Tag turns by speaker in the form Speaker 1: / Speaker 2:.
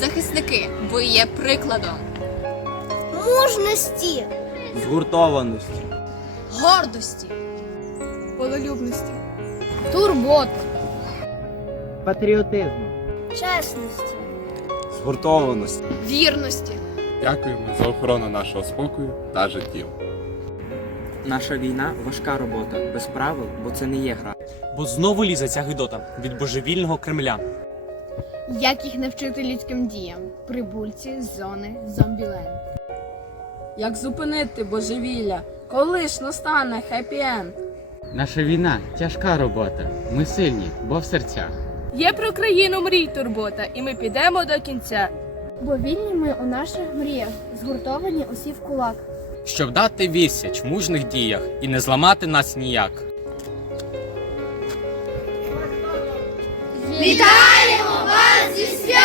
Speaker 1: Захисники, ви є прикладом.
Speaker 2: Мужності,
Speaker 3: Згуртованості.
Speaker 1: Гордості.
Speaker 4: волелюбності,
Speaker 2: турботи,
Speaker 3: Патріотизму.
Speaker 2: чесності,
Speaker 3: Згуртованості.
Speaker 4: вірності.
Speaker 5: Дякуємо за охорону нашого спокою та життів.
Speaker 6: Наша війна важка робота, без правил, бо це не є гра.
Speaker 7: Бо знову лізе ця гидота від божевільного Кремля.
Speaker 8: Як їх навчити людським діям? Прибульці з зони зомбіленд.
Speaker 9: Як зупинити божевілля? Коли ж настане хеппі-енд?
Speaker 10: Наша війна тяжка робота. Ми сильні, бо в серцях.
Speaker 9: Є про країну мрій турбота, і ми підемо до кінця.
Speaker 8: Бо вільні ми у наших мріях, згуртовані усі в кулак.
Speaker 7: Щоб дати відсіч в мужних діях і не зламати нас ніяк.
Speaker 2: Вас зі!